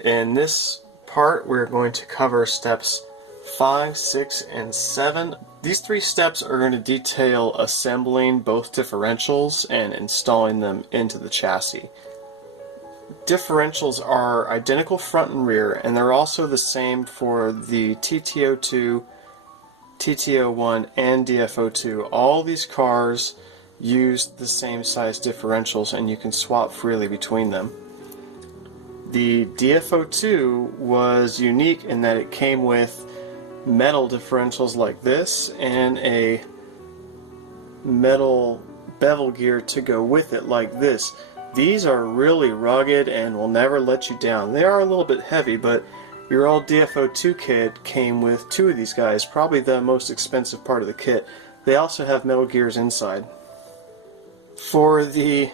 In this part, we're going to cover steps 5, 6, and 7. These 3 steps are going to detail assembling both differentials and installing them into the chassis. Differentials are identical front and rear, and they're also the same for the TT02, TT01, and DF02. All these cars use the same size differentials, and you can swap freely between them. The DF02 was unique in that it came with metal differentials like this and a metal bevel gear to go with it like this. These are really rugged and will never let you down. They are a little bit heavy, but your old DF02 kit came with 2 of these guys, probably the most expensive part of the kit. They also have metal gears inside. For the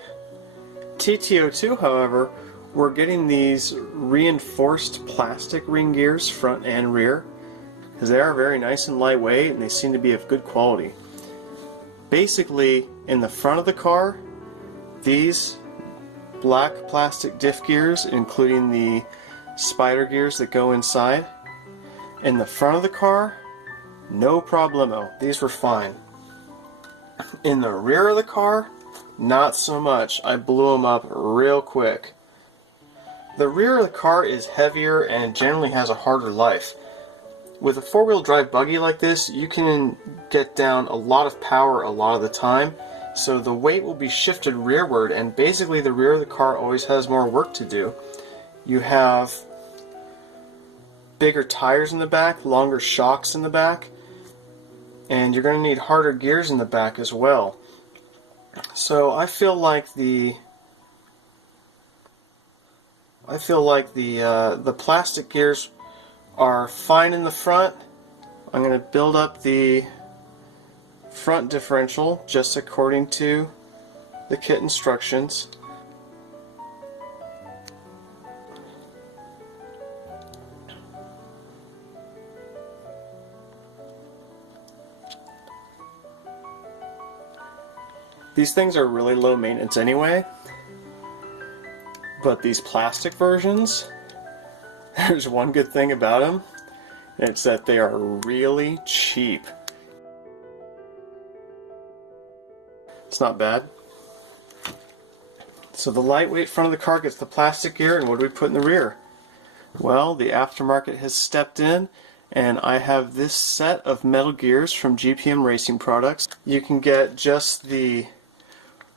TT02, however, we're getting these reinforced plastic ring gears front and rear because they are very nice and lightweight and they seem to be of good quality. Basically, in the front of the car, these black plastic diff gears, including the spider gears that go inside. In the front of the car, no problemo. These were fine. In the rear of the car, not so much. I blew them up real quick. The rear of the car is heavier and generally has a harder life. With a 4-wheel drive buggy like this, you can get down a lot of power a lot of the time, so the weight will be shifted rearward, and basically the rear of the car always has more work to do. You have bigger tires in the back, longer shocks in the back, and you're going to need harder gears in the back as well. So I feel like the plastic gears are fine in the front. I'm going to build up the front differential just according to the kit instructions. These things are really low maintenance anyway, but these plastic versions, there's one good thing about them, and it's that they are really cheap. It's not bad. So the lightweight front of the car gets the plastic gear, and what do we put in the rear? Well, the aftermarket has stepped in, and I have this set of metal gears from GPM Racing Products. You can get just the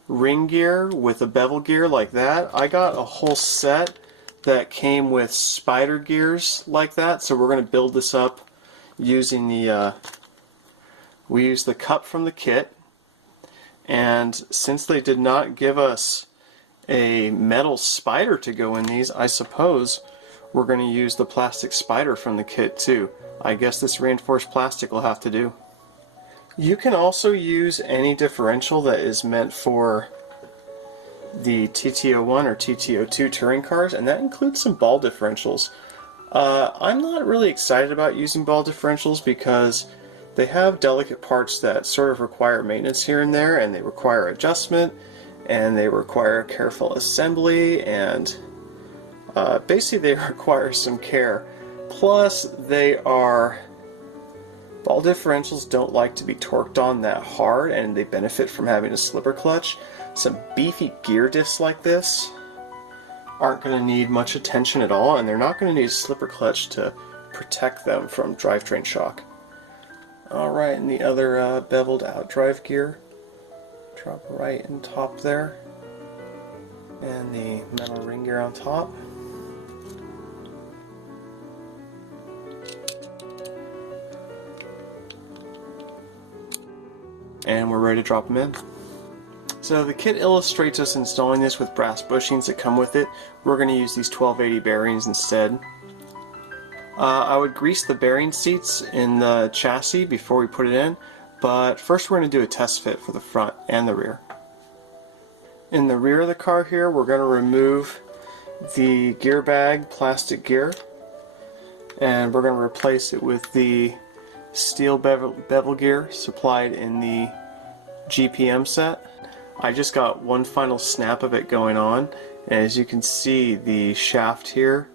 ring gear with a bevel gear like that. I got a whole set that came with spider gears like that, so we're going to build this up using we used the cup from the kit, and since they did not give us a metal spider to go in these, I suppose we're going to use the plastic spider from the kit too. I guess this reinforced plastic will have to do. You can also use any differential that is meant for the TT01 or TT02 touring cars, and that includes some ball differentials. I'm not really excited about using ball differentials because they have delicate parts that sort of require maintenance here and there, and they require adjustment, and they require careful assembly, and basically they require some care. Plus, ball differentials don't like to be torqued on that hard, and they benefit from having a slipper clutch. Some beefy gear diffs like this aren't going to need much attention at all, and they're not going to need a slipper clutch to protect them from drivetrain shock. Alright, and the other beveled out drive gear, drop right in top there, and the metal ring gear on top. And we're ready to drop them in. So the kit illustrates us installing this with brass bushings that come with it. We're going to use these 1280 bearings instead. I would grease the bearing seats in the chassis before we put it in, but first we're going to do a test fit for the front and the rear. In the rear of the car here, we're going to remove the gear bag plastic gear, and we're going to replace it with the steel bevel gear supplied in the GPM set. I just got one final snap of it going on, and as you can see, the shaft here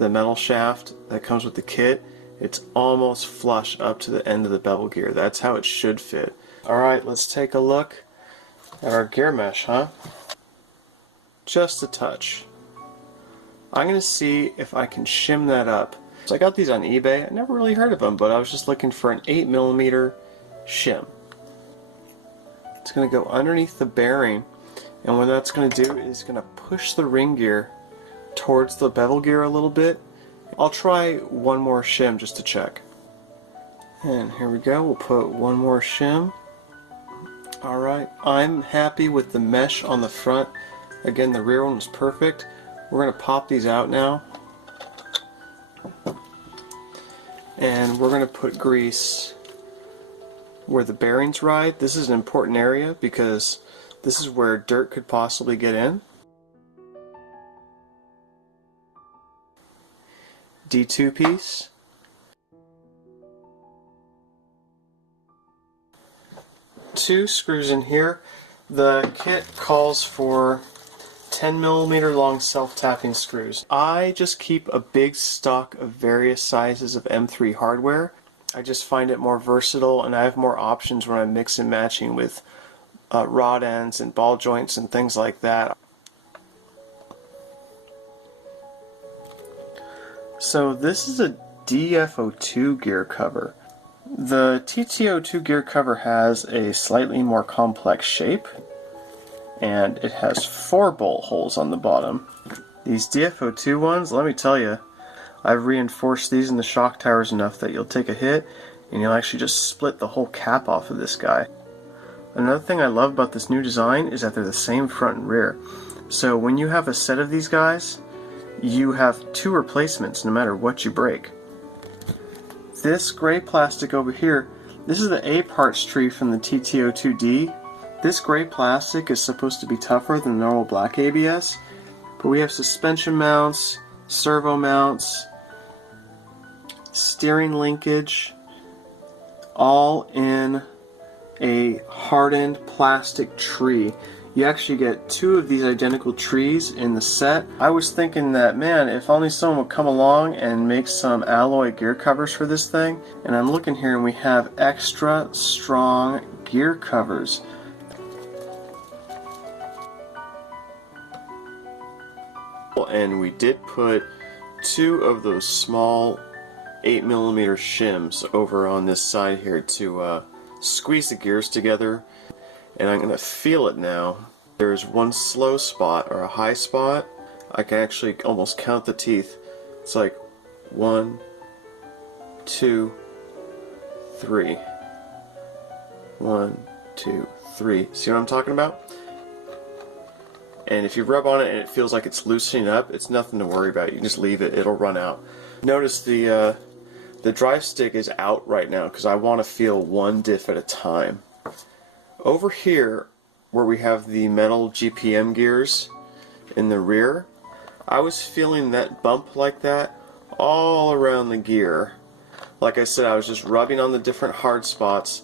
the metal shaft that comes with the kit, it's almost flush up to the end of the bevel gear. That's how it should fit. Alright, let's take a look at our gear mesh, huh? Just a touch. I'm going to see if I can shim that up. So I got these on eBay. I never really heard of them, but I was just looking for an 8mm shim. It's going to go underneath the bearing, and what that's going to do is going to push the ring gear towards the bevel gear a little bit. I'll try one more shim just to check. And here we go, we'll put one more shim. Alright, I'm happy with the mesh on the front. Again, the rear one was perfect. We're going to pop these out now. And we're going to put grease where the bearings ride. This is an important area because this is where dirt could possibly get in. D2 piece. Two screws in here. The kit calls for 10mm long self-tapping screws. I just keep a big stock of various sizes of M3 hardware. I just find it more versatile, and I have more options when I'm mix and matching with rod ends and ball joints and things like that. So this is a DF02 gear cover. The TT02 gear cover has a slightly more complex shape, and it has 4 bolt holes on the bottom. These DF02 ones, let me tell you, I've reinforced these in the shock towers enough that you'll take a hit and you'll actually just split the whole cap off of this guy. Another thing I love about this new design is that they're the same front and rear. So when you have a set of these guys, you have 2 replacements no matter what you break. This gray plastic over here, this is the A parts tree from the TT02D. This gray plastic is supposed to be tougher than normal black ABS, but we have suspension mounts, servo mounts, steering linkage, all in a hardened plastic tree. You actually get 2 of these identical trees in the set. I was thinking that, man, if only someone would come along and make some alloy gear covers for this thing. And I'm looking here and we have extra strong gear covers. And we did put 2 of those small 8mm shims over on this side here to squeeze the gears together. And I'm going to feel it now. There's one slow spot or a high spot. I can actually almost count the teeth. It's like 1, 2, 3. 1, 2, 3. See what I'm talking about? And if you rub on it and it feels like it's loosening up, it's nothing to worry about. You can just leave it, it'll run out. Notice the drive stick is out right now because I want to feel one diff at a time. Over here, where we have the metal GPM gears in the rear, I was feeling that bump like that all around the gear. Like I said, I was just rubbing on the different hard spots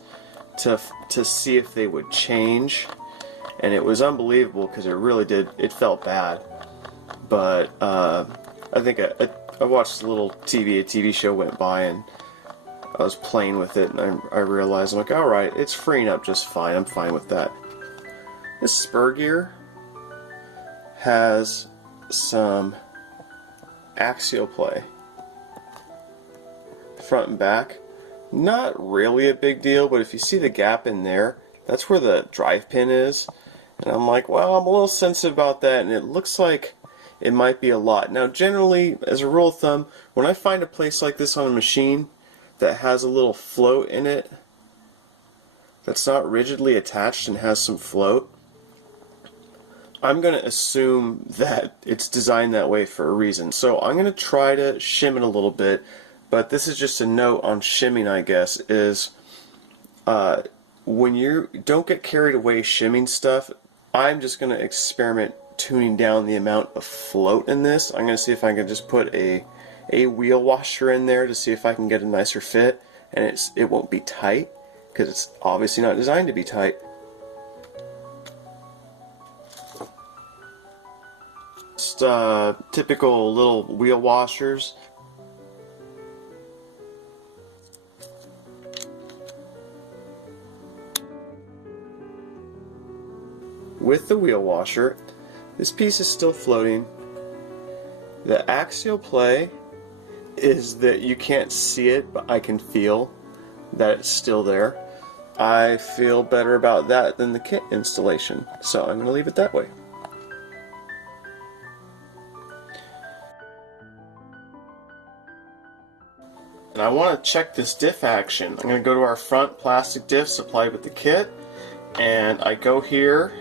to see if they would change. And it was unbelievable because it really did, it felt bad. But I think I watched a little TV show went by and I was playing with it and I realized, I'm like, alright, it's freeing up just fine, I'm fine with that. This spur gear has some axial play. Front and back. Not really a big deal, but if you see the gap in there, that's where the drive pin is. And I'm like, well, I'm a little sensitive about that, and it looks like it might be a lot. Now, generally, as a rule of thumb, when I find a place like this on a machine that has a little float in it, that's not rigidly attached and has some float, I'm going to assume that it's designed that way for a reason. So I'm going to try to shim it a little bit, but this is just a note on shimming, I guess, is when you don't get carried away shimming stuff, I'm just going to experiment tuning down the amount of float in this. I'm going to see if I can just put a wheel washer in there to see if I can get a nicer fit, and it won't be tight because it's obviously not designed to be tight. just typical little wheel washers. With the wheel washer, this piece is still floating. The axial play is that you can't see it, but I can feel that it's still there. I feel better about that than the kit installation, so I'm going to leave it that way. And I want to check this diff action. I'm going to go to our front plastic diff supplied with the kit, and I go here.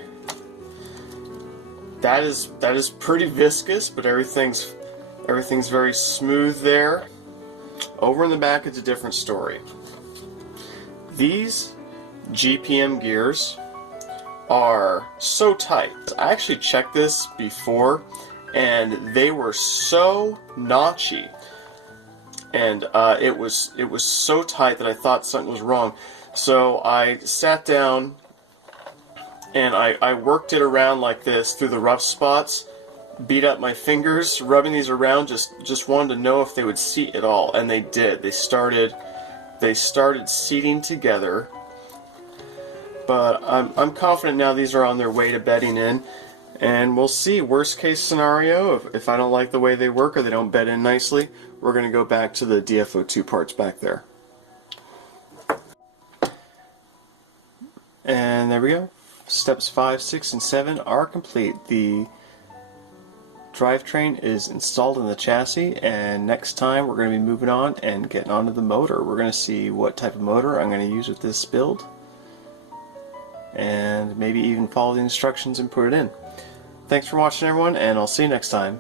That is pretty viscous, but everything's very smooth there. Over in the back, it's a different story. These GPM gears are so tight. I actually checked this before, and they were so notchy, and it was so tight that I thought something was wrong. So I sat down and I worked it around like this through the rough spots, beat up my fingers, rubbing these around, just wanted to know if they would seat at all, and they did. They started seating together, but I'm confident now these are on their way to bedding in, and we'll see. Worst case scenario, if I don't like the way they work or they don't bed in nicely, we're going to go back to the DF02 parts back there. And there we go. Steps 5, 6, and 7 are complete. The drivetrain is installed in the chassis, and next time we're going to be moving on and getting onto the motor. We're going to see what type of motor I'm going to use with this build, and maybe even follow the instructions and put it in. Thanks for watching, everyone, and I'll see you next time.